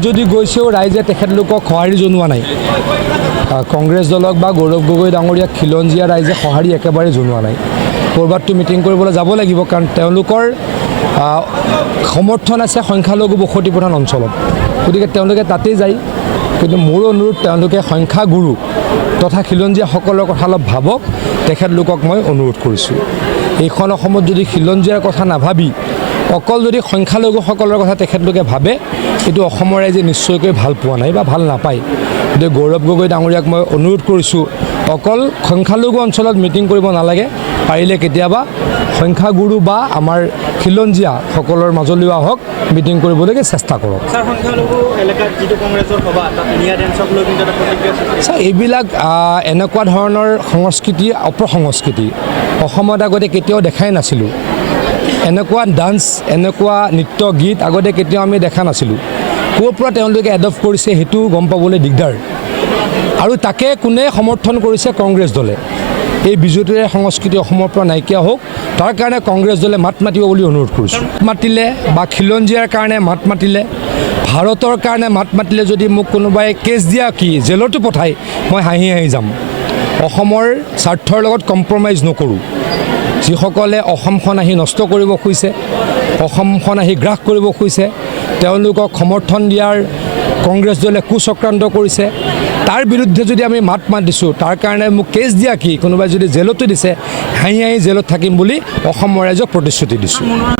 যদি গৈছেও ৰাইজে তেখেতলোকক সঁহাৰি জনোৱা নাই। কংগ্ৰেছ দলক বা গৌৰৱ গগৈ ডাঙৰীয়াক খিলঞ্জীয়া ৰাইজে সঁহাৰি একেবাৰে জনোৱা নাই। ক'ৰবাততো মিটিং কৰিবলৈ যাব লাগিব, কাৰণ তেওঁলোকৰ সমৰ্থন আছে সংখ্যালঘু বসতি প্ৰধান অঞ্চলত, গতিকে তেওঁলোকে তাতেই যায়। কিন্তু মোৰ অনুৰোধ, তেওঁলোকে সংখ্যাগুৰু তথা খিলঞ্জীয়াসকলৰ কথা অলপ ভাবক, তেখেতলোকক মই অনুৰোধ কৰিছোঁ। এইখন অসমত যদি খিলঞ্জীয়াৰ কথা নাভাবি অকল যদি সংখ্যালঘুসকলৰ কথা তেখেতলোকে ভাবে, এইটো অসমৰ ৰাইজে নিশ্চয়কৈ ভাল পোৱা নাই বা ভাল নাপায়। গতিকে গৌৰৱ গগৈ ডাঙৰীয়াক মই অনুৰোধ কৰিছোঁ, অকল সংখ্যালঘু অঞ্চলত মিটিং কৰিব নালাগে, পাৰিলে কেতিয়াবা সংখ্যাগুৰু বা আমাৰ খিলঞ্জীয়াসকলৰ মাজলৈ আহক, মিটিং কৰিবলৈকে চেষ্টা কৰক। এইবিলাক এনেকুৱা ধৰণৰ সংস্কৃতি অপসংস্কৃতি অসমত আগতে কেতিয়াও দেখাই নাছিলোঁ। এনেকুৱা ডান্স, এনেকুৱা নৃত্য গীত আগতে কেতিয়াও আমি দেখা নাছিলোঁ। ক'ৰ পৰা তেওঁলোকে এডপ্ট কৰিছে সেইটো গম পাবলৈ দিগদাৰ, আৰু তাকে কোনে সমৰ্থন কৰিছে? কংগ্ৰেছ দলে। এই বিজুতিৰে সংস্কৃতি অসমৰ পৰা নাইকিয়া হওক, তাৰ কাৰণে কংগ্ৰেছ দলে মাত মাতিব বুলি অনুৰোধ কৰিছোঁ। মাতিলে বা খিলঞ্জীয়াৰ কাৰণে মাত মাতিলে, ভাৰতৰ কাৰণে মাত মাতিলে যদি মোক কোনোবাই কেছ দিয়া কি জেলতো পঠায়, মই হাঁহি হাঁহি যাম। অসমৰ স্বাৰ্থৰ লগত কম্প্ৰমাইজ নকৰোঁ। যিসকলে অসমখন আহি নষ্ট কৰিব খুজিছে, অসমখন আহি গ্ৰাস কৰিব খুজিছে, তেওঁলোকক সমৰ্থন দিয়াৰ কংগ্ৰেছ দলে কুচক্ৰান্ত কৰিছে, তাৰ বিৰুদ্ধে যদি আমি মাত দিছোঁ, তাৰ কাৰণে মোক কেছ দিয়া কি, কোনোবাই যদি জেলতো দিছে, হাঁহি হাঁহি জেলত থাকিম বুলি অসমৰ ৰাইজক প্ৰতিশ্ৰুতি দিছোঁ।